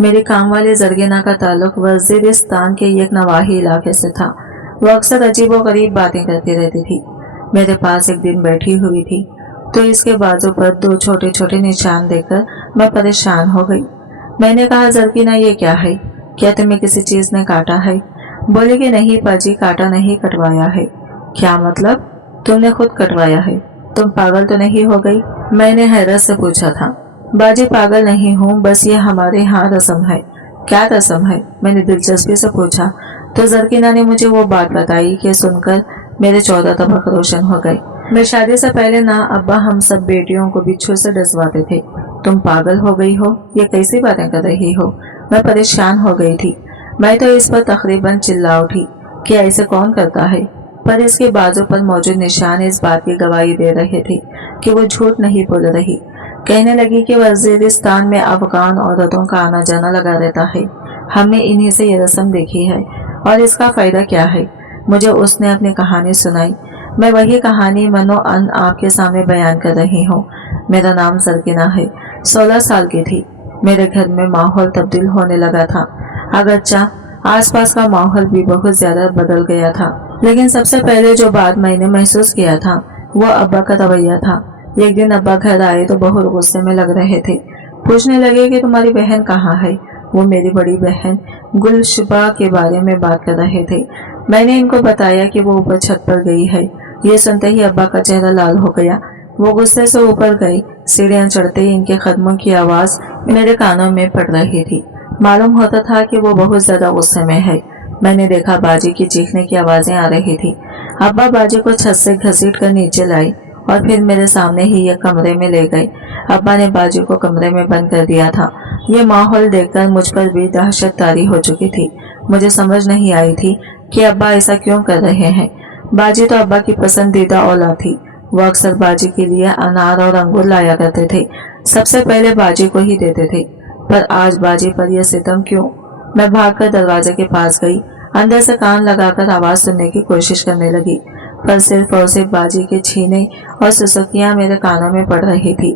मेरी काम वाली जरगीना का ताल्लुक वजीरिस्तान के एक नवाही इलाके से था। वो अक्सर अजीबोगरीब बातें करती रहती थी। मेरे पास एक दिन बैठी हुई थी तो इसके बाजू पर 2 छोटे छोटे निशान देखकर मैं परेशान हो गई। मैंने कहा, जरगीना ये क्या है? क्या तुम्हें किसी चीज ने काटा है? बोली कि नहीं पाजी, काटा नहीं, कटवाया है। क्या मतलब? तुमने खुद कटवाया है? तुम पागल तो नहीं हो गई? मैंने हैरत से पूछा था। बाजी, पागल नहीं हूँ, बस ये हमारे यहाँ रस्म है। क्या रस्म है? मैंने दिलचस्पी से पूछा तो जरगीना ने मुझे वो बात बताई कि सुनकर मेरे 14 तबक रोशन हो गए। मैं शादी से पहले ना अब्बा हम सब बेटियों को बिच्छू से डसवाते थे। तुम पागल हो गई हो? ये कैसी बातें कर रही हो? मैं परेशान हो गई थी। मैं तो इस पर तकरीबन चिल्ला उठी कि ऐसे कौन करता है, पर इसके बाजू पर मौजूद निशान इस बात की गवाही दे रहे थे कि वो झूठ नहीं बोल रही। कहने लगी कि वजीरिस्तान में अफगान औरतों का आना जाना लगा रहता है। हमने इन्हीं से ये रस्म देखी है और इसका फायदा क्या है। मुझे उसने अपनी कहानी सुनाई। मैं वही कहानी मनो अन आपके सामने बयान कर रही हूँ। मेरा नाम जरगीना है। 16 साल की थी। मेरे घर में माहौल तब्दील होने लगा था। अगरचा आसपास का माहौल भी बहुत ज्यादा बदल गया था, लेकिन सबसे पहले जो बात मैंने महसूस किया था वो अब्बा का रवैया था। एक दिन अब्बा घर आए तो बहुत गुस्से में लग रहे थे। पूछने लगे कि तुम्हारी बहन कहाँ है। वो मेरी बड़ी बहन गुलशुबा के बारे में बात कर रहे थे। मैंने इनको बताया कि वो ऊपर छत पर गई है। ये सुनते ही अब्बा का चेहरा लाल हो गया। वो गुस्से से ऊपर गए। सीढ़ियां चढ़ते ही इनके कदमों की आवाज मेरे कानों में पड़ रही थी। मालूम होता था कि वो बहुत ज्यादा गुस्से में है। मैंने देखा बाजी की चीखने की आवाजें आ रही थी। अब्बा बाजी को छत से घसीट कर नीचे लाई और फिर मेरे सामने ही एक कमरे में ले गए। अब्बा ने बाजी को कमरे में बंद कर दिया था। ये माहौल देखकर मुझ पर भी दहशत तारी हो चुकी थी। मुझे समझ नहीं आई थी कि अब्बा ऐसा क्यों कर रहे हैं। बाजी तो अब्बा की पसंदीदा औलाद थी। वो अक्सर बाजी के लिए अनार और अंगूर लाया करते थे। सबसे पहले बाजी को ही देते थे, पर आज बाजी पर यह सितम क्यों? मैं भागकर दरवाजे के पास गई। अंदर से कान लगाकर आवाज सुनने की कोशिश करने लगी, पर सिर्फ और सिर्फ बाजी के छीने और सुसुकियां मेरे कानों में पड़ रही थी।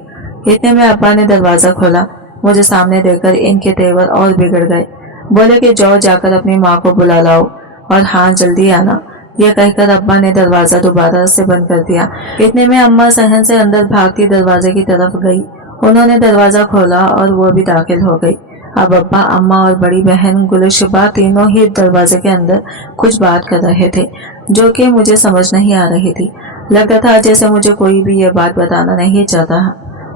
इतने में अब्बा ने दरवाजा खोला। मुझे सामने देखकर इनके तेवर और बिगड़ गए। बोले कि जाओ जाकर अपनी माँ को बुला लाओ और हाँ जल्दी आना। यह कहकर अब्बा ने दरवाजा दोबारा से बंद कर दिया। इतने में अम्मा सहन से अंदर भागती दरवाजे की तरफ गई। उन्होंने दरवाजा खोला और वो भी दाखिल हो गई। अब अब्बा, अम्मा और बड़ी बहन गुलशुबा तीनों ही दरवाजे के अंदर कुछ बात कर रहे थे जो कि मुझे समझ नहीं आ रही थी। लगता था जैसे मुझे कोई भी यह बात बताना नहीं चाहता,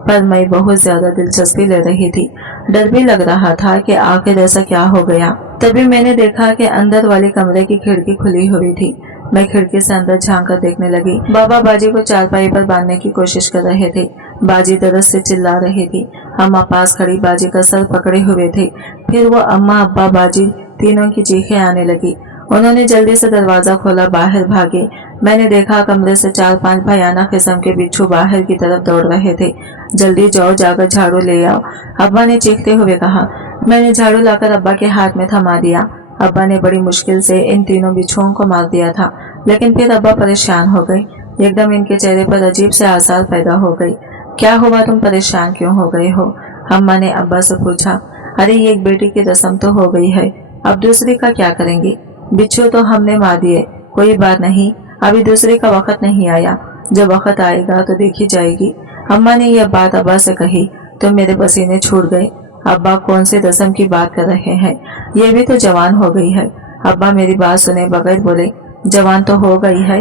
पर मैं बहुत ज्यादा दिलचस्पी ले रही थी। डर भी लग रहा था कि आखिर ऐसा क्या हो गया। तभी मैंने देखा कि अंदर वाले कमरे की खिड़की खुली हुई थी। मैं खिड़की से अंदर झांक कर देखने लगी। बाबा बाजी को चारपाई पर बांधने की कोशिश कर रहे थे। बाजी दर्द से चिल्ला रही थी। अम्मा पास खड़ी बाजी का सर पकड़े हुए थे। फिर वो अम्मा, अब्बा, बाजी तीनों की चीखें आने लगी। उन्होंने जल्दी से दरवाजा खोला, बाहर भागे। मैंने देखा कमरे से 4-5 भयानक किस्म के बिच्छू बाहर की तरफ दौड़ रहे थे। जल्दी जाओ, जाकर झाड़ू ले आओ, अब्बा ने चीखते हुए कहा। मैंने झाड़ू लाकर अब्बा के हाथ में थमा दिया। अब्बा ने बड़ी मुश्किल से इन तीनों बिच्छुओं को मार दिया था, लेकिन फिर अब्बा परेशान हो गए। एकदम इनके चेहरे पर अजीब से आसार पैदा हो गई। क्या हुआ, तुम परेशान क्यों हो गए हो? अम्मा ने अब्बा से पूछा। अरे ये एक बेटी की रस्म तो हो गई है, अब दूसरी का क्या करेंगे? बिच्छू तो हमने मार दिए, कोई बात नहीं, अभी दूसरे का वक्त नहीं आया। जब वक्त आएगा तो देखी जाएगी। अम्मा ने यह बात अब्बा से कही तो मेरे पसीने छूट गए। अब्बा कौन से रस्म की बात कर रहे हैं? ये भी तो जवान हो गई है। अब्बा मेरी बात सुने बगैर बोले, जवान तो हो गई है,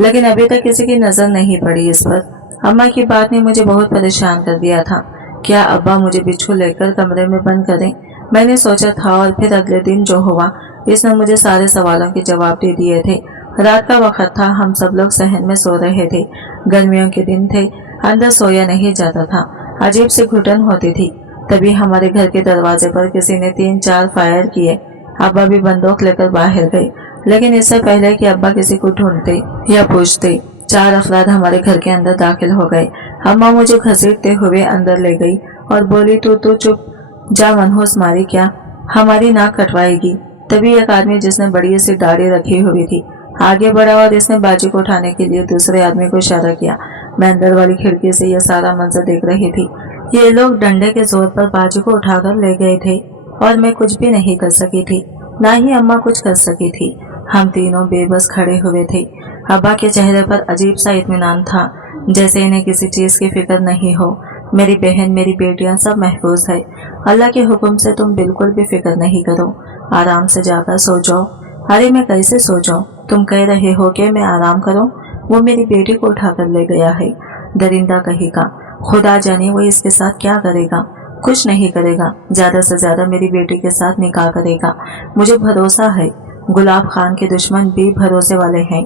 लेकिन अभी तक किसी की नजर नहीं पड़ी इस पर। अम्मा की बात ने मुझे बहुत परेशान कर दिया था। क्या अब्बा मुझे बिच्छू लेकर कमरे में बंद करें? मैंने सोचा था, और फिर अगले दिन जो हुआ इसने मुझे सारे सवालों के जवाब दे दिए थे। रात का वक्त था, हम सब लोग सहन में सो रहे थे। गर्मियों के दिन थे, अंदर सोया नहीं जाता था। अजीब सी घुटन होती थी। तभी हमारे घर के दरवाजे पर किसी ने 3-4 फायर किए। अब्बा भी बंदूक लेकर बाहर गए, लेकिन इससे पहले कि अब्बा किसी को ढूंढते या पूछते, 4 अफराद हमारे घर के अंदर दाखिल हो गए। अम्मा मुझे घसीटते हुए अंदर ले गई और बोली, तू चुप जा, मनहूस मारी क्या, हमारी नाक कटवाएगी। तभी एक आदमी जिसने बड़ी सी दाढ़ी रखी हुई थी आगे बढ़ा और इसने बाजी को उठाने के लिए दूसरे आदमी को इशारा किया। मैं अंदर वाली खिड़की से यह सारा मंजर देख रही थी। ये लोग डंडे के जोर पर बाजी को उठाकर ले गए थे। और मैं कुछ भी नहीं कर सकी थी, ना ही अम्मा कुछ कर सकी थी। हम तीनों बेबस खड़े हुए थे। अब्बा के चेहरे पर अजीब सा इत्मीनान था, जैसे इन्हें किसी चीज की फिक्र नहीं हो। मेरी बहन, मेरी बेटियां सब महफूज है। अल्लाह के हुक्म से तुम बिल्कुल भी फिक्र नहीं करो, आराम से जाकर सो जाओ। अरे मैं कैसे सो जाऊं? तुम कह रहे हो कि मैं आराम करूं? वो मेरी बेटी को उठाकर ले गया है। दरिंदा कहेगा, खुदा जाने वो इसके साथ क्या करेगा। कुछ नहीं करेगा, ज्यादा से ज्यादा मेरी बेटी के साथ निकाह करेगा। मुझे भरोसा है। गुलाब खान के दुश्मन भी भरोसे वाले हैं,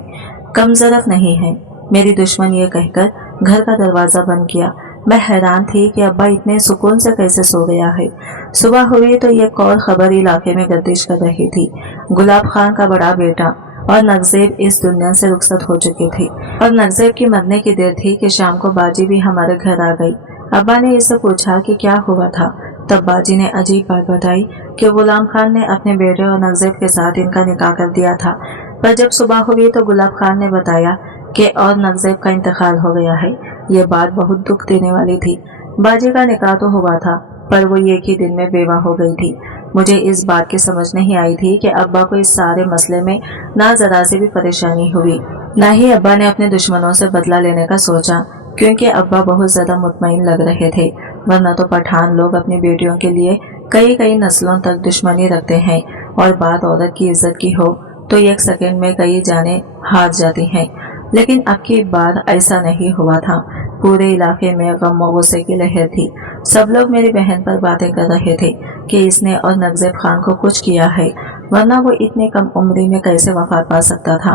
कम ज़रफ नहीं है। मेरी दुश्मन ये कहकर घर का दरवाजा बंद किया। मैं हैरान थी कि अब्बा इतने सुकून से कैसे सो गया है। सुबह हुई तो एक और खबर इलाके में गर्दिश कर रही थी। गुलाब खान का बड़ा बेटा और नगजेब इस दुनिया से रुखसत हो चुके थे, और नगजेब की मरने की देर थी कि शाम को बाजी भी हमारे घर आ गई। अब्बा ने इससे पूछा कि क्या हुआ था। तब बाजी ने अजीब बात बताई कि गुलाम खान ने अपने बेटे और नगजेब के साथ इनका निकाह कर दिया था। पर जब सुबह हुई तो गुलाब खान ने बताया कि और नगजेब का इंतकाल हो गया है। ये बात बहुत दुख देने वाली थी। बाजी का निकाह तो हुआ था, पर वो एक ही दिन में बेवा हो गई थी। मुझे इस बात की समझ नहीं आई थी कि अब्बा को इस सारे मसले में ना जरा सी भी परेशानी हुई, ना ही अब्बा ने अपने दुश्मनों से बदला लेने का सोचा, क्योंकि अब्बा बहुत ज्यादा मुतमईन लग रहे थे। वरना तो पठान लोग अपनी बेटियों के लिए कई कई नस्लों तक दुश्मनी रखते हैं, और बात औरत की इज्जत की हो तो एक सेकंड में कई जाने हार जाती हैं। लेकिन अब की बार ऐसा नहीं हुआ था। पूरे इलाके में गम और गुस्से की लहर थी। सब लोग मेरी बहन पर बातें कर रहे थे कि इसने और नगजेब खान को कुछ किया है, वरना वो इतने कम उम्र में कैसे वफात पा सकता था।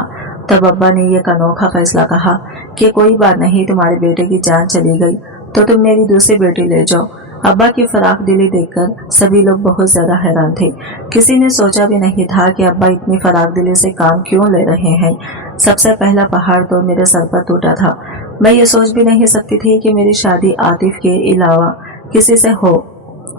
तब अब्बा ने यह अनोखा फैसला कहा कि कोई बात नहीं, तुम्हारे बेटे की जान चली गई तो तुम मेरी दूसरी बेटी ले जाओ। अब्बा की फराख दिली देखकर सभी लोग बहुत ज्यादा हैरान थे। किसी ने सोचा भी नहीं था कि अब्बा इतनी फराख दिली से काम क्यों ले रहे हैं। सबसे पहला पहाड़ तो मेरे सर पर टूटा था। मैं ये सोच भी नहीं सकती थी कि मेरी शादी आतिफ के अलावा किसी से हो।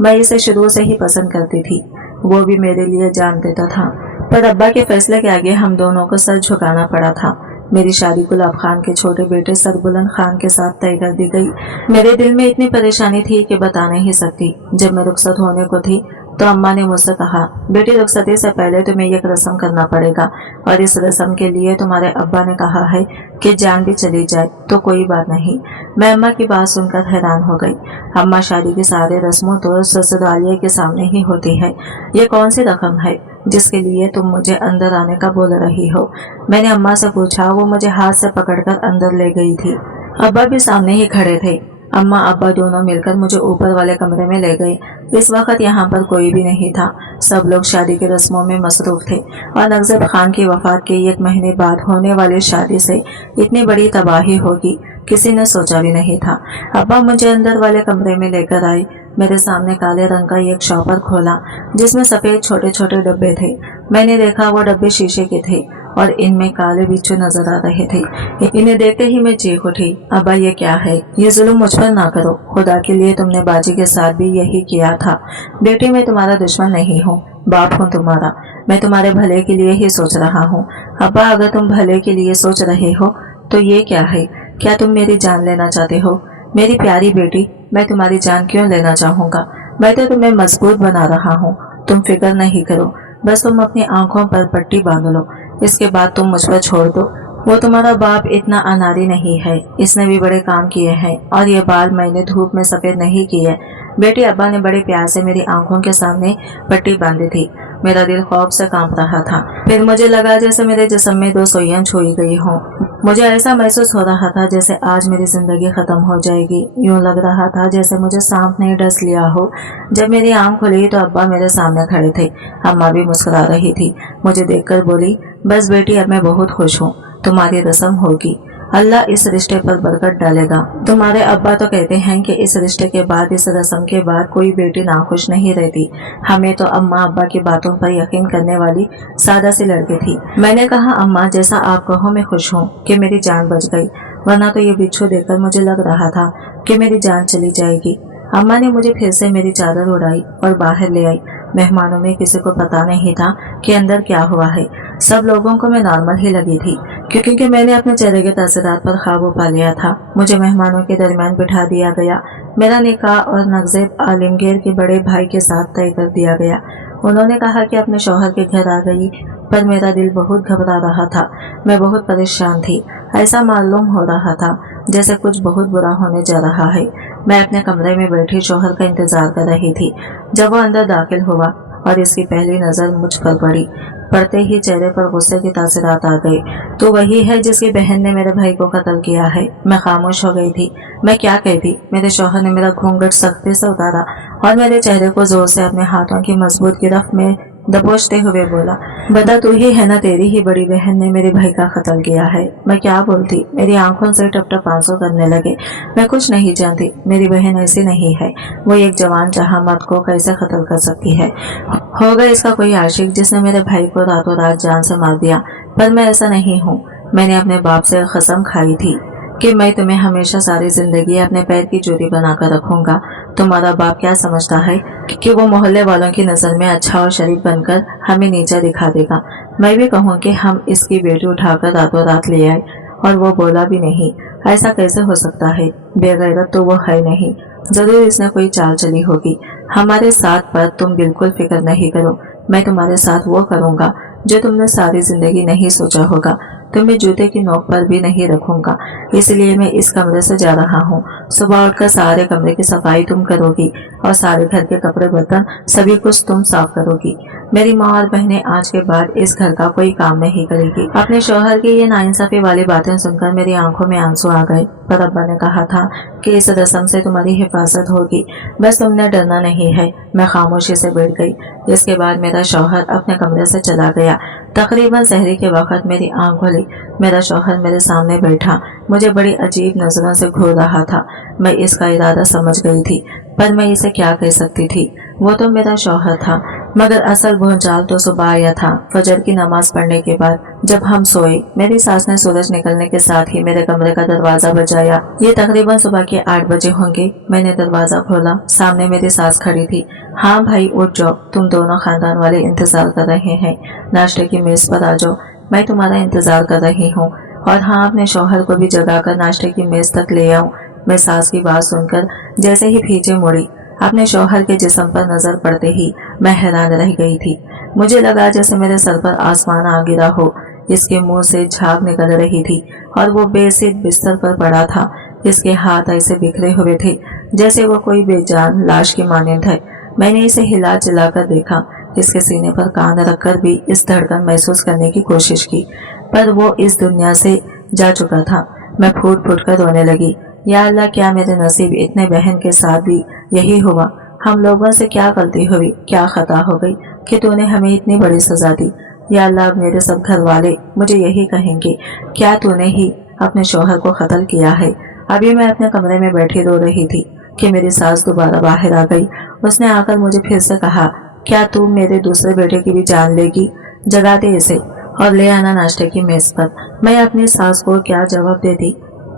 मैं इसे शुरू से ही पसंद करती थी, वो भी मेरे लिए जान देता था। पर अब्बा के फैसले के आगे हम दोनों को सर झुकाना पड़ा था। मेरी शादी गुलाब खान के छोटे बेटे सरबुलंद खान के साथ तय कर दी गई। मेरे दिल में इतनी परेशानी थी कि बता नहीं सकती। जब मैं रुखसत होने को थी तो अम्मा ने मुझसे कहा, बेटी रुखसती से पहले तुम्हें एक रस्म करना पड़ेगा, और इस रस्म के लिए तुम्हारे अब्बा ने कहा है कि जान भी चली जाए तो कोई बात नहीं। मैं अम्मा की बात सुनकर हैरान हो गई। अम्मा, शादी की सारे रस्मों तो ससुरालिये के सामने ही होती है। ये कौन सी रकम है जिसके लिए तुम मुझे अंदर आने का बोल रही हो? मैंने अम्मा से पूछा। वो मुझे हाथ से पकड़कर अंदर ले गई थी। अब्बा भी सामने ही खड़े थे। अम्मा अब्बा दोनों मिलकर मुझे ऊपर वाले कमरे में ले गए। इस वक्त यहाँ पर कोई भी नहीं था। सब लोग शादी की रस्मों में मसरूफ थे, और नगजेब खान की वफात के 1 महीने बाद होने वाली शादी से इतनी बड़ी तबाही होगी किसी ने सोचा भी नहीं था। अब्बा मुझे अंदर वाले कमरे में लेकर आए। मेरे सामने काले रंग का एक शॉपर खोला जिसमें सफेद छोटे छोटे डब्बे थे। मैंने देखा वो डब्बे शीशे के थे और इनमें काले बिच्छू नजर आ रहे थे। इन्हें देखते ही मैं चीख उठी, अब्बा ये क्या है? ये जुल्म मुझ पर ना करो, खुदा के लिए तुमने बाजी के साथ भी यही किया था। बेटी, मैं तुम्हारा दुश्मन नहीं हूँ, बाप हूँ तुम्हारा। मैं तुम्हारे भले के लिए ही सोच रहा हूँ। अब्बा, अगर तुम भले के लिए सोच रहे हो तो ये क्या है? क्या तुम मेरी जान लेना चाहते हो? मेरी प्यारी बेटी, मैं तुम्हारी जान क्यों लेना चाहूँगा? मैं तो तुम्हें मजबूत बना रहा हूँ। तुम फिक्र नहीं करो, बस तुम अपनी आंखों पर पट्टी बांध लो, इसके बाद तुम मुझ पर छोड़ दो। वो तुम्हारा बाप इतना अनाड़ी नहीं है, इसने भी बड़े काम किए हैं, और ये बाल मैंने धूप में सफेद नहीं किए। बेटी, अब्बा ने बड़े प्यार से मेरी आंखों के सामने पट्टी बांधी थी। मेरा दिल खौफ से कांप रहा था। फिर मुझे लगा जैसे मेरे जिस्म में 2 सुइयां छुई गई हों। मुझे ऐसा महसूस हो रहा था जैसे आज मेरी जिंदगी खत्म हो जाएगी। यूं लग रहा था जैसे मुझे सांप ने डस लिया हो। जब मेरी आंख खुली तो अब्बा मेरे सामने खड़े थे। अम्मा भी मुस्कुरा रही थी। मुझे देखकर बोली, बस बेटी, अब मैं बहुत खुश हूँ। तुम्हारी रस्म होगी, अल्लाह इस रिश्ते पर बरकत डालेगा। तुम्हारे अब्बा तो कहते हैं कि इस रिश्ते के बाद, इस रस्म के बाद कोई बेटी नाखुश नहीं रहती। हमें तो अम्मा अब्बा की बातों पर यकीन करने वाली सादा सी लड़की थी। मैंने कहा, अम्मा, जैसा आप कहो मैं खुश हूँ कि मेरी जान बच गई, वरना तो ये बिच्छू देखकर मुझे लग रहा था कि मेरी जान चली जाएगी। अम्मा ने मुझे फिर से मेरी चादर उड़ाई और बाहर ले आई। मेहमानों में किसी को पता नहीं था कि अंदर क्या हुआ है। सब लोगों को मैं नॉर्मल ही लगी थी, क्योंकि मैंने अपने चेहरे के तासरात पर काबू पा लिया था। मुझे मेहमानों के दरमियान बिठा दिया गया। मेरा निकाह और नगज़ेब आलमगीर के बड़े भाई के साथ तय कर दिया गया। उन्होंने कहा कि अपने शौहर के घर आ गई, पर मेरा दिल बहुत घबरा रहा था। मैं बहुत परेशान थी। ऐसा मालूम हो रहा था जैसे कुछ बहुत बुरा होने जा रहा है। मैं अपने कमरे में बैठी शौहर का इंतजार कर रही थी। जब वो अंदर दाखिल हुआ और इसकी पहली नजर मुझ पर पड़ी, पड़ते ही चेहरे पर गुस्से के तासरात आ गए। तो वही है जिसकी बहन ने मेरे भाई को कत्ल किया है। मैं खामोश हो गई थी। मैं क्या कहती। मेरे शौहर ने मेरा घूंघट सख्ती से उतारा और मेरे चेहरे को जोर से अपने हाथों की मजबूत गिरफ्त में दबोचते हुए बोला, बता तू ही है ना, तेरी ही बड़ी बहन ने मेरे भाई का कत्ल किया है। मैं क्या बोलती। मेरी आंखों से टप टप आंसू करने लगे। मैं कुछ नहीं जानती। मेरी बहन ऐसी नहीं है। वो एक जवान जहां मर्द को कैसे कत्ल कर सकती है। होगा इसका कोई आशिक जिसने मेरे भाई को रातों रात जान से मार दिया, पर मैं ऐसा नहीं हूँ। मैंने अपने बाप से कसम खाई थी कि मैं तुम्हें हमेशा सारी जिंदगी अपने पैर की चोटी बनाकर रखूंगा। तुम्हारा बाप क्या समझता है कि वो मोहल्ले वालों की नजर में अच्छा और शरीफ बनकर हमें नीचा दिखा देगा। मैं भी कहूँ कि हम इसकी बेटी उठाकर रातों रात ले आए, और वो बोला भी नहीं। ऐसा कैसे हो सकता है। बेगैरत तो वो है नहीं। जरूर इसने कोई चाल चली होगी हमारे साथ, पर तुम बिल्कुल फिक्र नहीं करो। मैं तुम्हारे साथ वो करूंगा जो तुमने सारी जिंदगी नहीं सोचा होगा। तुम्हें जूते की नोक पर भी नहीं रखूंगा। इसलिए मैं इस कमरे से जा रहा हूँ। सुबह उठकर सारे कमरे की सफाई तुम करोगी और सारे घर के कपड़े बर्तन सभी कुछ तुम साफ करोगी। मेरी माँ और बहनें आज के बाद इस घर का कोई काम नहीं करेगी। अपने शौहर की ये नाइंसाफी वाली बातें सुनकर मेरी आंखों में आंसू आ गए। पर अब्बा ने कहा था कि इस रस्म से तुम्हारी हिफाजत होगी, बस तुमने डरना नहीं है। मैं खामोशी से बैठ गई। इसके बाद मेरा शौहर अपने कमरे से चला गया। तकरीबन सहरी के वक्त मेरी आंख खुली। मेरा शौहर मेरे सामने बैठा मुझे बड़ी अजीब नजरों से घूर रहा था। मैं इसका इरादा समझ गई थी, पर मैं इसे क्या कह सकती थी। वो तो मेरा शौहर था, मगर असल भूचाल तो सुबह आया था। फजर की नमाज पढ़ने के बाद जब हम सोए, मेरी सास ने सूरज निकलने के साथ ही मेरे कमरे का दरवाजा बजाया। ये तकरीबन सुबह के 8 बजे होंगे। मैंने दरवाजा खोला। सामने मेरी सास खड़ी थी। हाँ भाई उठ जाओ, तुम दोनों खानदान वाले इंतजार कर रहे हैं। नाश्ते की मेज पर आ जाओ, मैं तुम्हारा इंतजार कर रही हूँ। और हाँ, अपने शौहर को भी जगाकर नाश्ते की मेज तक ले आऊं। मैं सास की बात सुनकर जैसे ही पीछे मुड़ी, अपने शौहर के जिस्म पर नजर पड़ते ही मैं हैरान रह गई थी। मुझे लगा जैसे मेरे सर पर आसमान आ गिरा हो। इसके मुंह से झाग निकल रही थी और वो बेसिर बिस्तर पर पड़ा था। इसके हाथ ऐसे बिखरे हुए थे जैसे वो कोई बेजान लाश की मानंद है। मैंने इसे हिला चिल्लाकर देखा। इसके सीने पर कान रखकर भी इस धड़कन महसूस करने की कोशिश की, पर वो इस दुनिया से जा चुका था। मैं फूट फूट कर रोने लगी। या अल्लाह, क्या मेरे नसीब इतने बहन के साथ भी यही हुआ। हम लोगों से क्या गलती हुई, क्या खता हो गई कि तूने हमें इतनी बड़ी सजा दी। या अल्लाह, अब मेरे सब घर वाले मुझे यही कहेंगे, क्या तूने ही अपने शौहर को कत्ल किया है। अभी मैं अपने कमरे में बैठी रो रही थी कि मेरी सास दोबारा बाहर आ गई। उसने आकर मुझे फिर से कहा, क्या तू मेरे दूसरे बेटे की भी जान लेगी। जगा दे इसे और ले आना नाश्ते की मेज पर। मैं अपनी सास को क्या जवाब देती,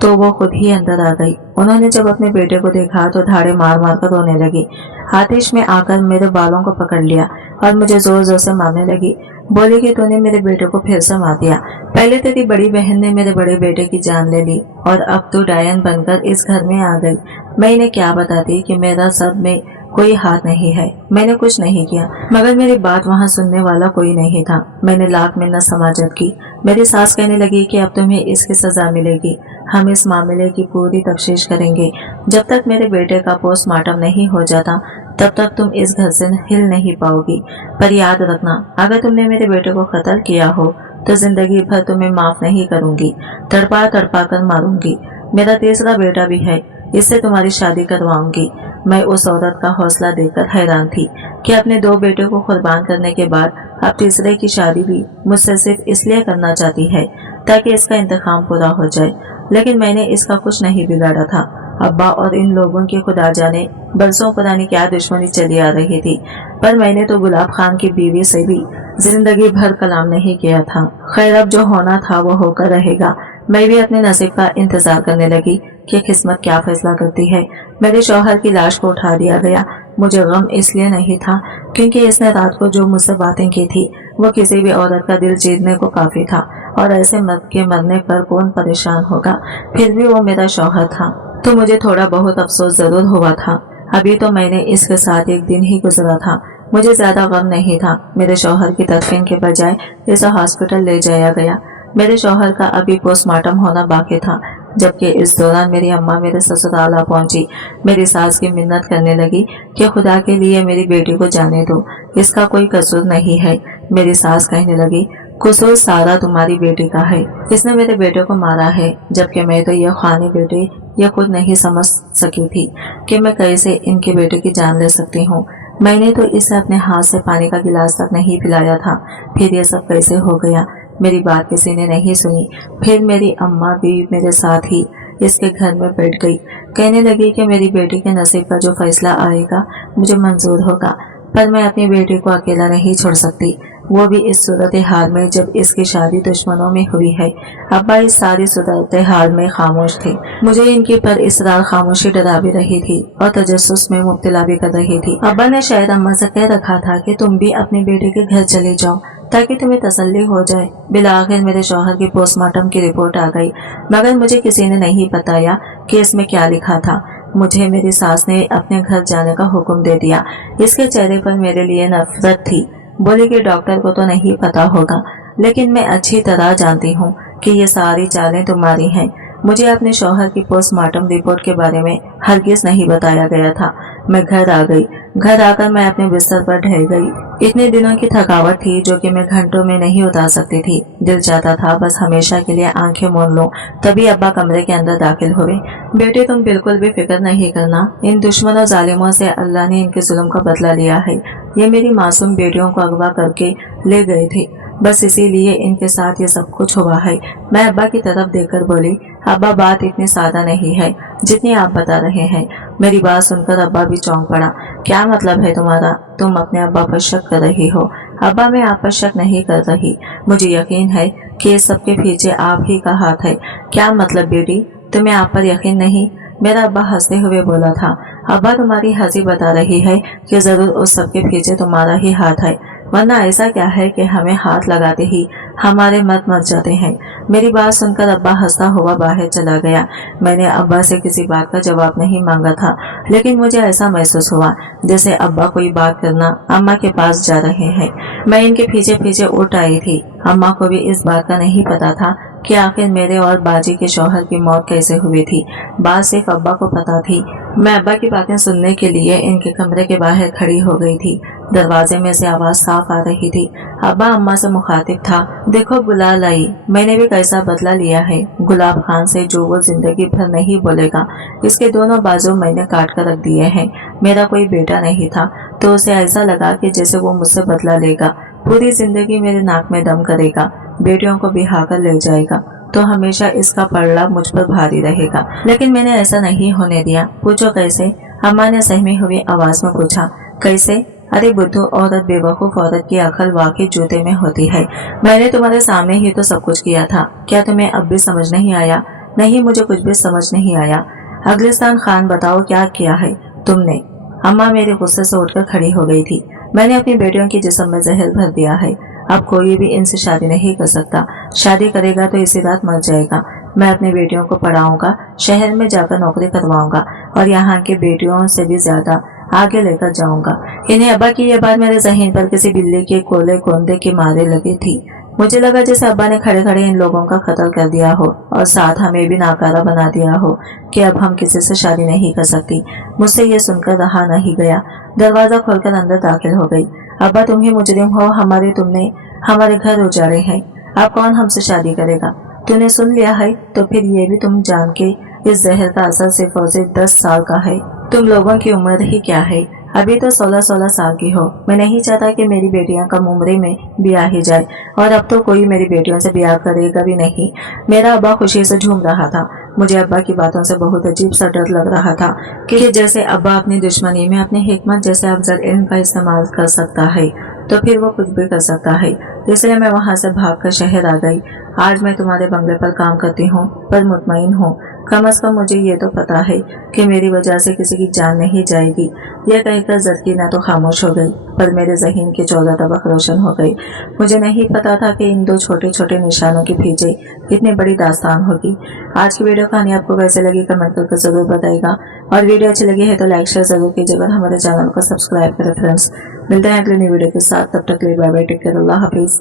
तो वो खुद ही अंदर आ गई। उन्होंने जब अपने बेटे को देखा तो धाड़े मार मार कर रोने लगी। आतिश में आकर मेरे बालों को पकड़ लिया और मुझे जोर जोर से मारने लगी। बोली कि तूने मेरे बेटे को फिर से मार दिया। पहले तेरी बड़ी बहन ने मेरे बड़े बेटे की जान ले ली और अब तू डायन बनकर इस घर में आ गई। मैं इन्हें क्या बताती कि मेरा सब में कोई हाथ नहीं है। मैंने कुछ नहीं किया, मगर मेरी बात वहाँ सुनने वाला कोई नहीं था। मैंने लाख मिन्नत समाजत की। मेरी सास कहने लगी कि अब तुम्हें इसकी सजा मिलेगी। हम इस मामले की पूरी तफ्तीश करेंगे। जब तक मेरे बेटे का पोस्टमार्टम नहीं हो जाता तब तक तुम इस घर से हिल नहीं पाओगी। पर याद रखना, अगर तुमने मेरे बेटे को कत्ल किया हो तो जिंदगी भर तुम्हें माफ नहीं करूंगी। तड़पा तड़पा कर मारूंगी। मेरा तीसरा बेटा भी है, इससे तुम्हारी शादी करवाऊंगी। मैं उस औरत का हौसला देखकर हैरान थी कि अपने 2 बेटे को कुर्बान करने के बाद अब तीसरे की शादी भी मुझसे सिर्फ इसलिए करना चाहती है ताकि इसका इंतकाम पूरा हो जाए। लेकिन मैंने इसका कुछ नहीं बिगाड़ा था। अब्बा और इन लोगों की खुदा जाने बरसों पुरानी क्या दुश्मनी चली आ रही थी, पर मैंने तो गुलाब खान की बीवी से भी जिंदगी भर कलाम नहीं किया था। खैर, अब जो होना था वो होकर रहेगा। मैं भी अपने नसीब का इंतजार करने लगी कि किस्मत क्या फैसला करती है। मेरे शौहर की लाश को उठा दिया गया। मुझे गम इसलिए नहीं था क्योंकि इसने रात को जो मुझसे बातें की थी वो किसी भी औरत का दिल जीतने को काफी था, और ऐसे मर्द के मरने पर कौन परेशान होगा। फिर भी वो मेरा शौहर था तो मुझे थोड़ा बहुत अफसोस जरूर हुआ था। अभी तो मैंने इसके साथ एक दिन ही गुजरा था, मुझे ज्यादा गम नहीं था। मेरे शौहर की तदफीन के बजाय इसे हॉस्पिटल ले जाया गया। मेरे शौहर का अभी पोस्टमार्टम होना बाकी था, जबकि इस दौरान मेरी अम्मा मेरे ससुराल आ पहुंची। मेरी सास की मिन्नत करने लगी कि खुदा के लिए मेरी बेटी को जाने दो, इसका कोई कसूर नहीं है। मेरी सास कहने लगी, कसूर सारा तुम्हारी बेटी का है, इसने मेरे बेटे को मारा है। जबकि मैं तो ये खानी बेटी ये खुद नहीं समझ सकी थी कि मैं कैसे इनके बेटे की जान ले सकती हूँ। मैंने तो इसे अपने हाथ से पानी का गिलास तक नहीं पिलाया था, फिर ये सब कैसे हो गया। मेरी बात किसी ने नहीं सुनी। फिर मेरी अम्मा भी मेरे साथ ही इसके घर में बैठ गई। कहने लगी कि मेरी बेटी के नसीब का जो फैसला आएगा मुझे मंजूर होगा, पर मैं अपनी बेटी को अकेला नहीं छोड़ सकती, वो भी इस सूरत हाल में जब इसकी शादी दुश्मनों में हुई है। अब्बा इस सारी सूरत हाल में खामोश थे। मुझे इनकी पर इसरार खामोशी डरा भी रही थी और तजस्सुस में मुब्तला भी कर रही थी। अब्बा ने शायद अम्मा से कह रखा था कि तुम भी अपनी बेटी के घर चले जाओ ताकि तुम्हें तसल्ली हो जाए। बिलाखिर मेरे शौहर की पोस्टमार्टम की रिपोर्ट आ गई, मगर मुझे किसी ने नहीं बताया कि इसमें क्या लिखा था। मुझे मेरी सास ने अपने घर जाने का हुक्म दे दिया। इसके चेहरे पर मेरे लिए नफरत थी। बोली कि डॉक्टर को तो नहीं पता होगा, लेकिन मैं अच्छी तरह जानती हूँ कि ये सारी चालें तुम्हारी हैं। मुझे अपने शौहर की पोस्टमार्टम रिपोर्ट के बारे में हरगिज नहीं बताया गया था। मैं घर आ गई। घर आकर मैं अपने बिस्तर पर ढह गई। इतने दिनों की थकावट थी जो कि मैं घंटों में नहीं उतार सकती थी। दिल चाहता था बस हमेशा के लिए आंखें मूंद लूं। तभी अब्बा कमरे के अंदर दाखिल हुए। बेटे तुम बिल्कुल भी फिक्र नहीं करना, इन दुश्मनों जालिमों से अल्लाह ने इनके जुल्म का बदला लिया है। ये मेरी मासूम बेटियों को अगवा करके ले गए थे, बस इसीलिए इनके साथ ये सब कुछ हुआ है। मैं अब्बा की तरफ देखकर बोली, अब्बा बात इतनी सादा नहीं है जितनी आप बता रहे हैं। मेरी बात सुनकर अब्बा भी चौंक पड़ा। क्या मतलब है तुम्हारा? तुम अपने अब्बा पर शक कर रही हो? अब्बा मैं आप पर शक नहीं कर रही, मुझे यकीन है कि इस सबके पीछे आप ही का हाथ है। क्या मतलब बेटी, तुम्हें आप पर यकीन नहीं? मेरा अब्बा हंसते हुए बोला था। अब्बा तुम्हारी हंसी बता रही है कि जरूर उस सबके पीछे तुम्हारा ही हाथ है, वरना ऐसा क्या है कि हमें हाथ लगाते ही हमारे मत मर जाते हैं। मेरी बात सुनकर अब्बा हंसता हुआ बाहर चला गया। मैंने अब्बा से किसी बात का जवाब नहीं मांगा था, लेकिन मुझे ऐसा महसूस हुआ जैसे अब्बा कोई बात करना अम्मा के पास जा रहे हैं। मैं इनके पीछे पीछे उठ आई थी। अम्मा को भी इस बात का नहीं पता था कि आखिर मेरे और बाजी के शौहर की मौत कैसे हुई थी। बात सिर्फ अब्बा को पता थी। मैं अब्बा की बातें सुनने के लिए इनके कमरे के बाहर खड़ी हो गई थी। दरवाजे में से आवाज साफ आ रही थी। अब्बा अम्मा से मुखातिब था, देखो बुला लाई, मैंने भी कैसा बदला लिया है। गुलाब खान से जो वो जिंदगी भर नहीं बोलेगा, इसके दोनों बाजू मैंने काट कर रख दिए हैं। मेरा कोई बेटा नहीं था तो उसे ऐसा लगा कि जैसे वो मुझसे बदला लेगा, पूरी जिंदगी मेरे नाक में दम करेगा, बेटियों को बिहा कर ले जाएगा, तो हमेशा इसका पलड़ा मुझ पर भारी रहेगा। लेकिन मैंने ऐसा नहीं होने दिया। पूछो कैसे? अम्मा ने सहमी हुई आवाज में पूछा। कैसे? अरे बुद्धू औरत, बेवकूफ औरत की अकल वाकई जूते में होती है। मैंने तुम्हारे सामने ही तो सब कुछ किया था, क्या तुम्हें अब भी समझ नहीं आया? नहीं, मुझे कुछ भी समझ नहीं आया। अगलिस्तान खान बताओ क्या किया है तुमने? अम्मा मेरे गुस्से से उठकर खड़ी हो गई थी। मैंने अपनी बेटियों की जिस्म में जहर भर दिया है। अब कोई भी इनसे शादी नहीं कर सकता। शादी करेगा तो इसी रात मर जाएगा। मैं अपनी बेटियों को पढ़ाऊंगा, शहर में जाकर नौकरी करवाऊंगा और यहाँ की बेटियों से भी ज्यादा आगे लेकर जाऊंगा। इन्हें अब्बा की यह बात मेरे जहन पर किसी बिल्ली के कोले कोंदे के मारे लगी थी। मुझे लगा जैसे अब्बा ने खड़े खड़े इन लोगों का कत्ल कर दिया हो और साथ हमें भी नाकारा बना दिया हो कि अब हम किसी से शादी नहीं कर सकती। मुझसे ये सुनकर रहा नहीं गया। दरवाजा खोलकर अंदर दाखिल हो गई। अब्बा तुम ही मुजरिम हो, तुमने हमारे घर उजाड़े हैं। अब कौन हमसे शादी करेगा? तूने सुन लिया है तो फिर ये भी तुम जान के इस जहर का असर सिर्फ और सिर्फ 10 साल का है। तुम लोगों की उम्र ही क्या है? अभी तो 16-16 साल की हो। मैं नहीं चाहता कि मेरी बेटियां कम उम्र में ब्याह ही जाए, और अब तो कोई मेरी बेटियों से ब्याह करेगा भी नहीं। मेरा अब्बा खुशी से झूम रहा था। मुझे अब्बा की बातों से बहुत अजीब सा डर लग रहा था कि जैसे अब्बा अपनी दुश्मनी में अपनी हिकमत जैसे अफजल इल्म का इस्तेमाल कर सकता है तो फिर वो कुछ भी कर सकता है। इसलिए मैं वहां से भागकर शहर आ गई। आज मैं तुम्हारे बंगले पर काम करती हूँ, पर मुतमईन हूँ कम से कम मुझे ये तो पता है कि मेरी वजह से किसी की जान नहीं जाएगी। यह कहकर ज़कीना तो खामोश हो गई, पर मेरे ज़हन के 14 तबक रोशन हो गई। मुझे नहीं पता था कि इन दो छोटे छोटे निशानों के पीछे इतनी बड़ी दास्तान होगी। आज की वीडियो कहानी आपको कैसे लगी कमेंट करके ज़रूर बताइएगा, और वीडियो अच्छी लगी है तो लाइक शेयर ज़रूर कीजिएगा, हमारे चैनल को सब्सक्राइब करें फ्रेंड्स। मिलते हैं अगले नई वीडियो के साथ, तब तक के लिए बाय बाय, टेक केयर, अल्लाह हाफिज़।